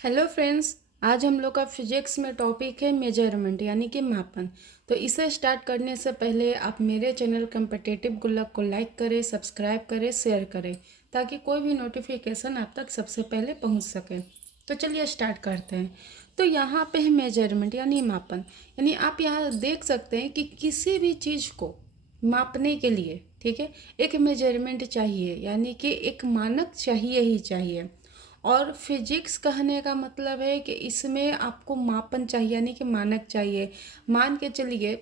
Hello friends. आज हम लोग का फिजिक्स में टॉपिक है मेजरमेंट यानी कि मापन। तो इसे स्टार्ट करने से पहले आप मेरे चैनल कॉम्पिटिटिव गुल्लक को लाइक करें, सब्सक्राइब करें, शेयर करें ताकि कोई भी नोटिफिकेशन आप तक सबसे पहले पहुंच सके। तो चलिए स्टार्ट करते हैं। तो यहाँ पे है मेजरमेंट यानी मापन। यानी आप यहाँ देख सकते हैं कि किसी भी चीज़ को मापने के लिए, ठीक है, एक मेजरमेंट चाहिए यानी कि एक मानक चाहिए ही चाहिए। और फिजिक्स कहने का मतलब है कि इसमें आपको मापन चाहिए यानी कि मानक चाहिए। मान के चलिए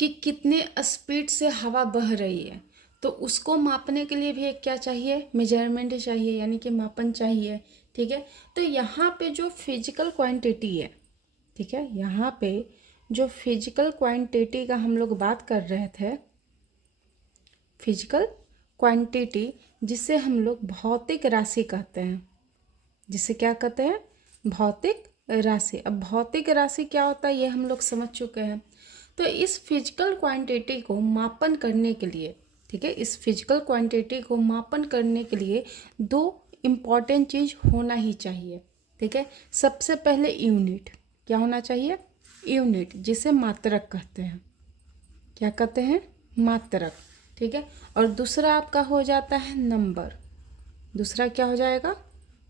कि कितने स्पीड से हवा बह रही है, तो उसको मापने के लिए भी एक क्या चाहिए, मेजरमेंट चाहिए यानी कि मापन चाहिए। ठीक है, तो यहाँ पे जो फिजिकल क्वांटिटी है, ठीक है, यहाँ पे जो फिजिकल क्वांटिटी का हम लोग बात कर रहे थे, फिजिकल क्वांटिटी जिसे हम लोग भौतिक राशि कहते हैं, जिसे क्या कहते हैं, भौतिक राशि। अब भौतिक राशि क्या होता है ये हम लोग समझ चुके हैं। तो इस फिजिकल क्वांटिटी को मापन करने के लिए, ठीक है, इस फिजिकल क्वांटिटी को मापन करने के लिए दो इम्पॉर्टेंट चीज़ होना ही चाहिए। ठीक है, सबसे पहले यूनिट क्या होना चाहिए, यूनिट जिसे मात्रक कहते हैं। क्या कहते हैं, मात्रक। ठीक है, और दूसरा आपका हो जाता है नंबर। दूसरा क्या हो जाएगा,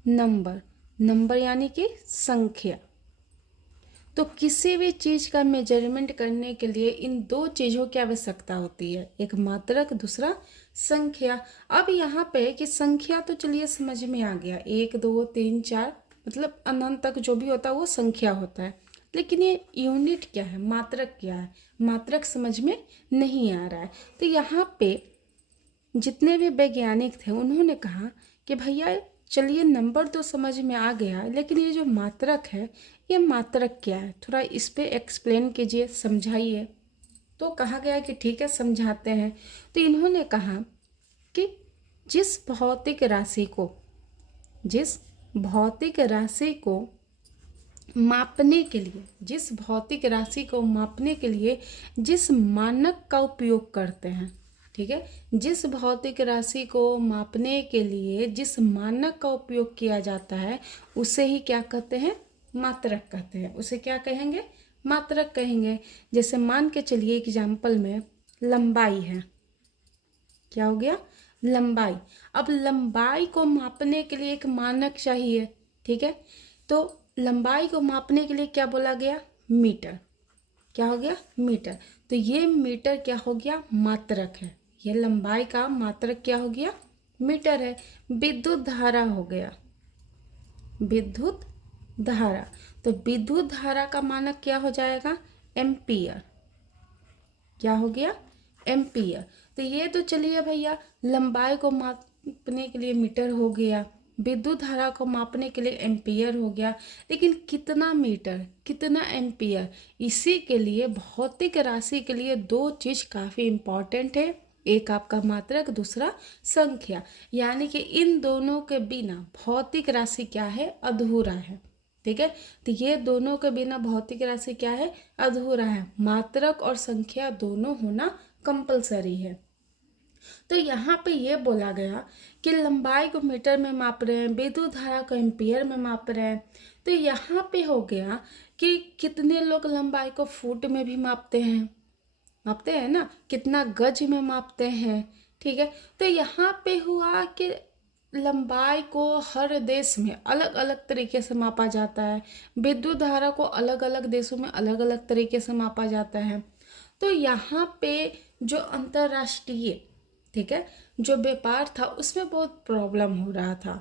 नंबर। नंबर यानी कि संख्या। तो किसी भी चीज़ का मेजरमेंट करने के लिए इन दो चीज़ों की आवश्यकता होती है, एक मात्रक, दूसरा संख्या। अब यहाँ पे कि संख्या तो चलिए समझ में आ गया, 1 2 3 4 मतलब अनंत तक जो भी होता है वो संख्या होता है। लेकिन ये यूनिट क्या है, मात्रक क्या है, मात्रक समझ में नहीं आ रहा है। तो यहाँ पे जितने भी वैज्ञानिक थे उन्होंने कहा कि भैया चलिए नंबर तो समझ में आ गया, लेकिन ये जो मात्रक है ये मात्रक क्या है, थोड़ा इस पे एक्सप्लेन कीजिए, समझाइए। तो कहा गया कि ठीक है समझाते हैं। तो इन्होंने कहा कि जिस भौतिक राशि को, जिस भौतिक राशि को मापने के लिए, जिस भौतिक राशि को मापने के लिए जिस मानक का उपयोग करते हैं, ठीक है, जिस भौतिक राशि को मापने के लिए जिस मानक का उपयोग किया जाता है उसे ही क्या कहते हैं, मात्रक कहते हैं। उसे क्या कहेंगे, मात्रक कहेंगे। जैसे मान के चलिए एग्जाम्पल में लंबाई है, क्या हो गया, लंबाई। अब लंबाई को मापने के लिए एक मानक चाहिए, ठीक है, तो लंबाई को मापने के लिए क्या बोला गया, मीटर। क्या हो गया, मीटर। तो ये मीटर क्या हो गया, मात्रक है। ये लंबाई का मात्रक क्या हो गया, मीटर है। विद्युत धारा हो गया, विद्युत धारा। तो विद्युत धारा का मानक क्या हो जाएगा, एम्पियर। क्या हो गया, एम्पियर। तो ये तो चलिए भैया लंबाई को मापने के लिए मीटर हो गया, विद्युत धारा को मापने के लिए एम्पियर हो गया, लेकिन कितना मीटर कितना एम्पियर, इसी के लिए भौतिक राशि के लिए दो चीज़ काफ़ी इम्पॉर्टेंट है, एक आपका मात्रक, दूसरा संख्या। यानी कि इन दोनों के बिना भौतिक राशि क्या है, अधूरा है। ठीक है, तो ये दोनों के बिना भौतिक राशि क्या है, अधूरा है। मात्रक और संख्या दोनों होना कंपलसरी है। तो यहाँ पे ये बोला गया कि लंबाई को मीटर में माप रहे हैं, विद्युत धारा को एम्पियर में माप रहे हैं। तो यहाँ पे हो गया कि कितने लोग लंबाई को फुट में भी मापते हैं, मापते हैं ना, कितना गज में मापते हैं। ठीक है, तो यहाँ पे हुआ कि लंबाई को हर देश में अलग अलग तरीके से मापा जाता है, विद्युत धारा को अलग अलग देशों में अलग अलग तरीके से मापा जाता है। तो यहाँ पे जो अंतर्राष्ट्रीय, ठीक है, जो व्यापार था उसमें बहुत प्रॉब्लम हो रहा था।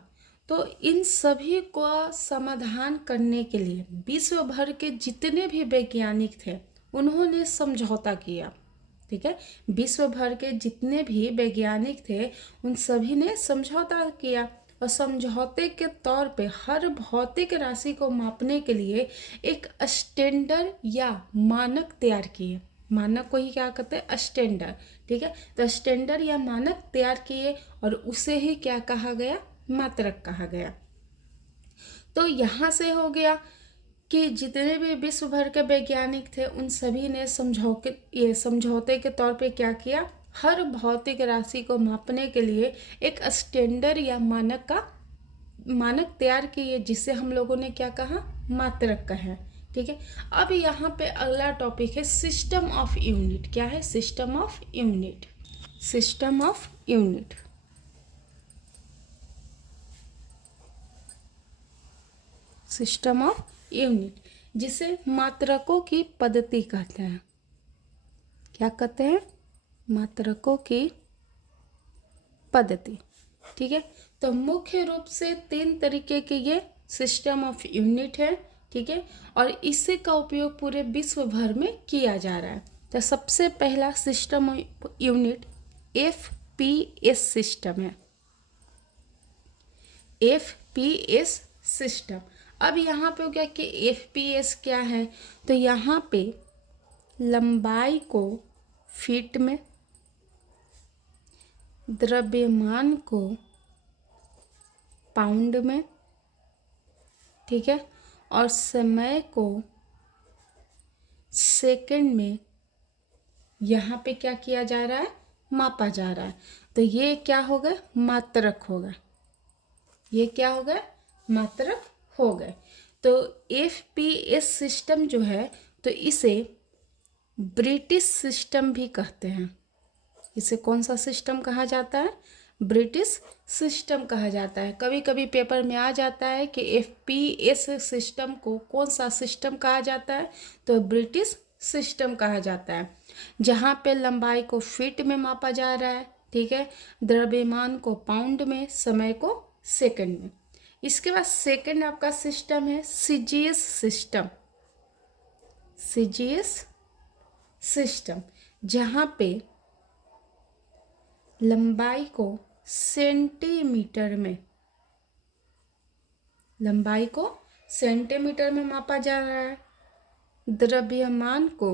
तो इन सभी का समाधान करने के लिए विश्व भर के जितने भी वैज्ञानिक थे उन्होंने समझौता किया। ठीक है, विश्व भर के जितने भी वैज्ञानिक थे उन सभी ने समझौता किया, और समझौते के तौर पे हर भौतिक राशि को मापने के लिए एक स्टैंडर्ड या मानक तैयार किए। मानक को ही क्या कहते हैं, स्टैंडर्ड। ठीक है, तो स्टैंडर्ड या मानक तैयार किए और उसे ही क्या कहा गया, मात्रक कहा गया। तो यहाँ से हो गया कि जितने भी विश्व भर के वैज्ञानिक थे उन सभी ने समझौते के तौर पे क्या किया, हर भौतिक राशि को मापने के लिए एक स्टैंडर्ड या मानक का मानक तैयार किए जिसे हम लोगों ने क्या कहा, मात्रक कहा। ठीक है, अब यहाँ पे अगला टॉपिक है सिस्टम ऑफ यूनिट। क्या है? System of unit. System of unit, system of unit जिसे मात्रकों की पद्धति कहते हैं। क्या कहते हैं? मात्रकों की पद्धति। ठीक है, तो मुख्य रूप से 3 तरीके के ये सिस्टम ऑफ यूनिट है। ठीक है, और इसी का उपयोग पूरे विश्व भर में किया जा रहा है। तो सबसे पहला system of unit FPS system है। FPS system. अब यहाँ पे हो गया कि FPS क्या है, तो यहाँ पे लंबाई को फीट में, द्रव्यमान को पाउंड में, ठीक है, और समय को सेकंड में यहाँ पे क्या किया जा रहा है, मापा जा रहा है। तो ये क्या होगा, मात्रक होगा। ये क्या होगा, मात्रक हो गए। तो FPS सिस्टम जो है, तो इसे ब्रिटिश सिस्टम भी कहते हैं। इसे कौन सा सिस्टम कहा जाता है, ब्रिटिश सिस्टम कहा जाता है। कभी कभी पेपर में आ जाता है कि FPS सिस्टम को कौन सा सिस्टम कहा जाता है, तो ब्रिटिश सिस्टम कहा जाता है, जहाँ पे लंबाई को फीट में मापा जा रहा है। ठीक है, द्रव्यमान को पाउंड में, समय को सेकंड में। इसके बाद सेकंड आपका सिस्टम है CGS सिस्टम। CGS सिस्टम, जहाँ पे लंबाई को सेंटीमीटर में, लंबाई को सेंटीमीटर में मापा जा रहा है, द्रव्यमान को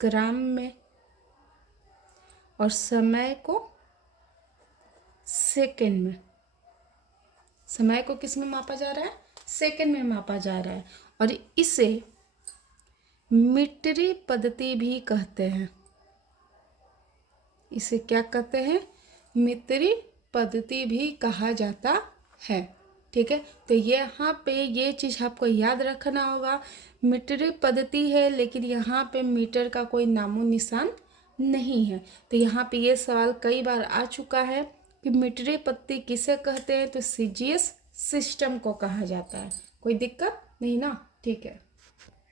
ग्राम में, और समय को सेकंड में। समय को किस में मापा जा रहा है, सेकंड में मापा जा रहा है। और इसे मीटरी पद्धति भी कहते हैं। इसे क्या कहते हैं, मीटरी पद्धति भी कहा जाता है। ठीक है, तो यहाँ पे ये चीज़ आपको याद रखना होगा, मीटरी पद्धति है लेकिन यहाँ पे मीटर का कोई नामो निशान नहीं है। तो यहाँ पे ये सवाल कई बार आ चुका है कि मीटरी पद्धति किसे कहते हैं, तो CGS सिस्टम को कहा जाता है। कोई दिक्कत नहीं ना, ठीक है।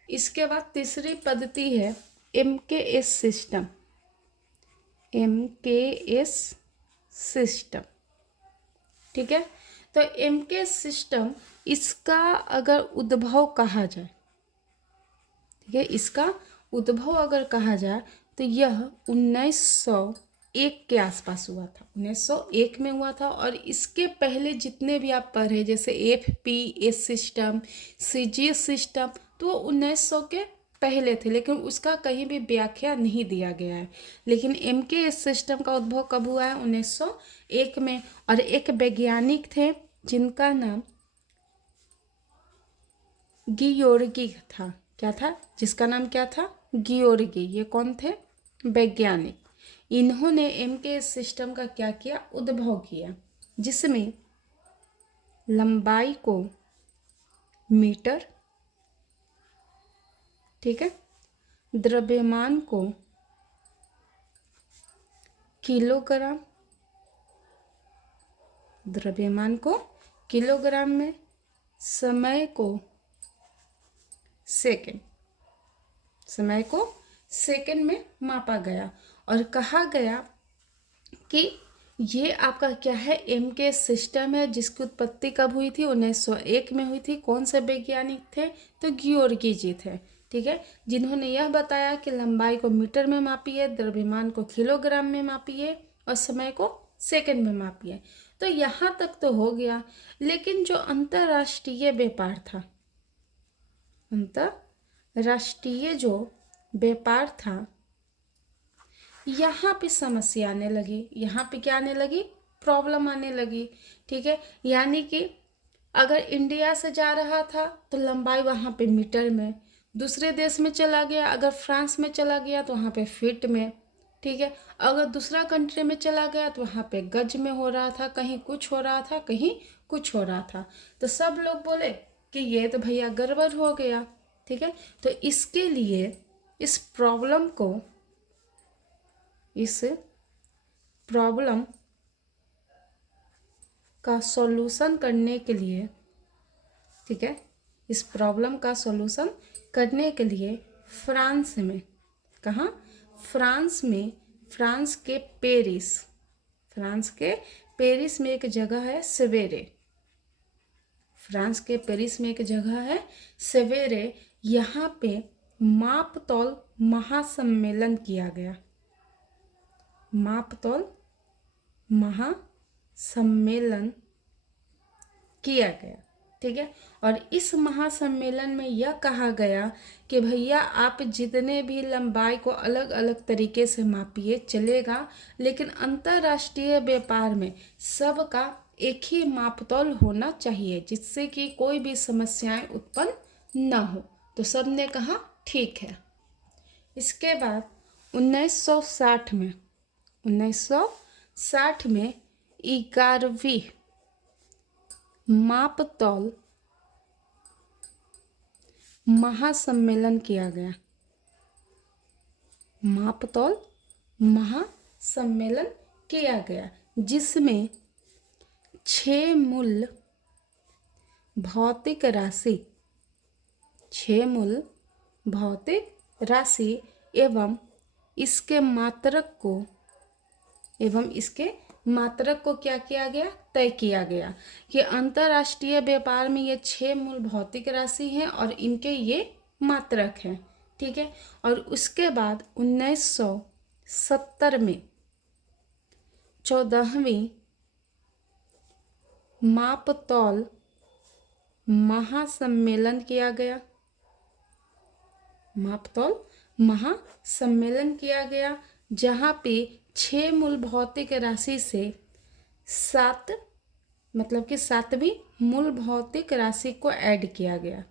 इसके बाद तीसरी पद्धति है MKS सिस्टम। MKS सिस्टम, ठीक है। तो MKS सिस्टम, इसका अगर उद्भव कहा जाए, ठीक है, इसका उद्भव अगर कहा जाए तो यह 1901 के आसपास हुआ था। 1901 में हुआ था। और इसके पहले जितने भी आप पढ़े, जैसे FPS सिस्टम, CGS सिस्टम, तो 1900 के पहले थे, लेकिन उसका कहीं भी व्याख्या नहीं दिया गया है। लेकिन MKS सिस्टम का उद्भव कब हुआ है, 1901 में। और एक वैज्ञानिक थे जिनका नाम गियोर्गी था। क्या था, जिसका नाम क्या था, गियोर्गी। ये कौन थे, वैज्ञानिक। इन्होंने MKS सिस्टम का क्या किया, उद्भव किया, जिसमें लंबाई को मीटर, ठीक है, द्रव्यमान को किलोग्राम, द्रव्यमान को किलोग्राम में, समय को सेकंड, समय को सेकंड में मापा गया। और कहा गया कि ये आपका क्या है, MKS सिस्टम है, जिसकी उत्पत्ति कब हुई थी, 1901 में हुई थी। कौन से वैज्ञानिक थे, तो गियोर्गी जी थे। ठीक है, जिन्होंने यह बताया कि लंबाई को मीटर में मापिए, द्रव्यमान को किलोग्राम में मापिए, और समय को सेकंड में मापिए। तो यहाँ तक तो हो गया। लेकिन जो अंतर्राष्ट्रीय व्यापार था, अंतर्राष्ट्रीय जो व्यापार था, यहाँ पे समस्या आने लगी। यहाँ पे क्या आने लगी, प्रॉब्लम आने लगी। ठीक है, यानी कि अगर इंडिया से जा रहा था तो लंबाई वहाँ पे मीटर में, दूसरे देश में चला गया, अगर फ्रांस में चला गया तो वहाँ पे फीट में, ठीक है, अगर दूसरा कंट्री में चला गया तो वहाँ पे गज में हो रहा था, कहीं कुछ हो रहा था, कहीं कुछ हो रहा था। तो सब लोग बोले कि ये तो भैया गड़बड़ हो गया। ठीक है, तो इसके लिए इस प्रॉब्लम का सॉल्यूशन करने के लिए, ठीक है, इस प्रॉब्लम का सॉल्यूशन करने के लिए फ्रांस में, कहाँ, फ्रांस में, फ्रांस के पेरिस में एक जगह है सेवेरे। फ्रांस के पेरिस में एक जगह है सेवेरे। यहाँ पे मापतौल महासम्मेलन किया गया। मापतौल महासम्मेलन किया गया। ठीक है, और इस महासम्मेलन में यह कहा गया कि भैया आप जितने भी लंबाई को अलग अलग तरीके से मापिए चलेगा, लेकिन अंतर्राष्ट्रीय व्यापार में सबका एक ही मापतौल होना चाहिए, जिससे कि कोई भी समस्याएं उत्पन्न न हो। तो सब ने कहा ठीक है। इसके बाद 1960 में 11वीं मापतौल महासम्मेलन किया गया। मापतौल महासम्मेलन किया गया, जिसमें 6 मूल भौतिक राशि एवं इसके मात्रक को क्या किया गया, तय किया गया कि अंतर्राष्ट्रीय व्यापार में ये 6 मूल भौतिक राशि हैं और इनके ये मात्रक हैं। ठीक है, और उसके बाद 1970 में 14वीं मापतौल महासम्मेलन किया गया। मापतौल महासम्मेलन किया गया, जहाँ पे 6 मूल भौतिक राशि से 7वीं मूल भौतिक राशि को ऐड किया गया।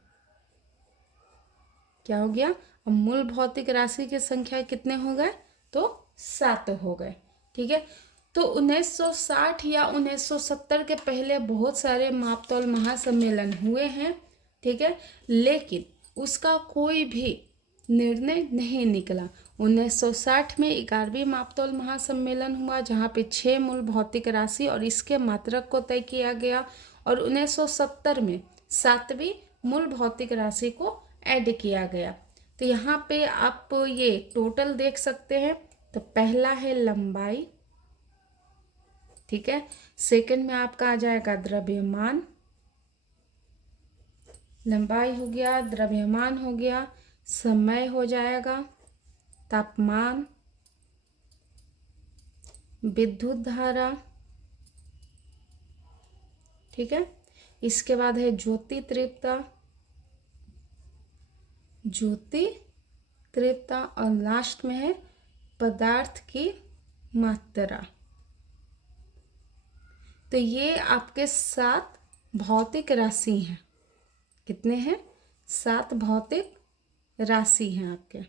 क्या हो गया, अब मूल भौतिक राशि की संख्या कितने हो गए, तो 7 हो गए। ठीक है, तो 1960 या 1970 के पहले बहुत सारे मापतौल महासम्मेलन हुए हैं। ठीक है, लेकिन उसका कोई भी निर्णय नहीं निकला। 1960 में 11वीं मापतौल महासम्मेलन हुआ, जहाँ पे 6 मूल भौतिक राशि और इसके मात्रक को तय किया गया, और 1970 में 7वीं मूल भौतिक राशि को ऐड किया गया। तो यहाँ पे आप ये टोटल देख सकते हैं। तो पहला है लंबाई, ठीक है, सेकंड में आपका आ जाएगा द्रव्यमान, लंबाई हो गया, द्रव्यमान हो गया, समय हो जाएगा, तापमान, विद्युत धारा, ठीक है, इसके बाद है ज्योति तीव्रता, और लास्ट में है पदार्थ की मात्रा। तो ये आपके 7 भौतिक राशि हैं। कितने हैं, 7 भौतिक राशि हैं आपके।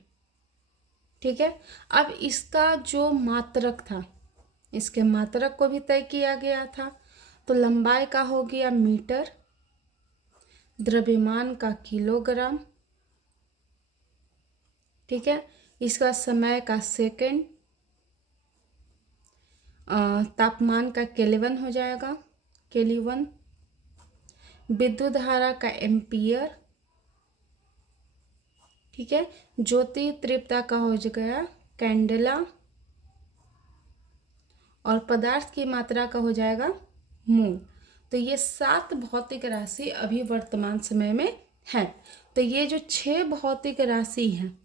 ठीक है, अब इसका जो मात्रक था, इसके मात्रक को भी तय किया गया था। तो लंबाई का हो गया मीटर, द्रव्यमान का किलोग्राम, ठीक है, इसका समय का सेकंड, तापमान का केल्विन हो जाएगा, केल्विन, विद्युत धारा का एम्पियर, ठीक है, ज्योति तीव्रता का हो गया कैंडेला, और पदार्थ की मात्रा का हो जाएगा मोल। तो ये 7 भौतिक राशि अभी वर्तमान समय में है। तो ये जो 6 भौतिक राशि हैं,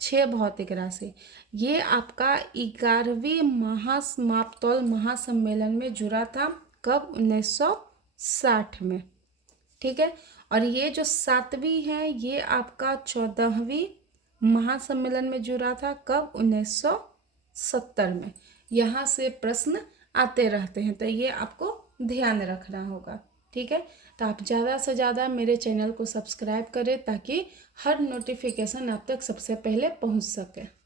6 भौतिक राशि, ये आपका 11वीं मापतौल महासम्मेलन में जुड़ा था। कब, 1960 में। ठीक है, और ये जो 7वीं है ये आपका 14वीं महासम्मेलन में जुड़ा था। कब, 1970 में। यहाँ से प्रश्न आते रहते हैं, तो ये आपको ध्यान रखना होगा। ठीक है, तो आप ज़्यादा से ज़्यादा मेरे चैनल को सब्सक्राइब करें, ताकि हर नोटिफिकेशन आप तक सबसे पहले पहुँच सके।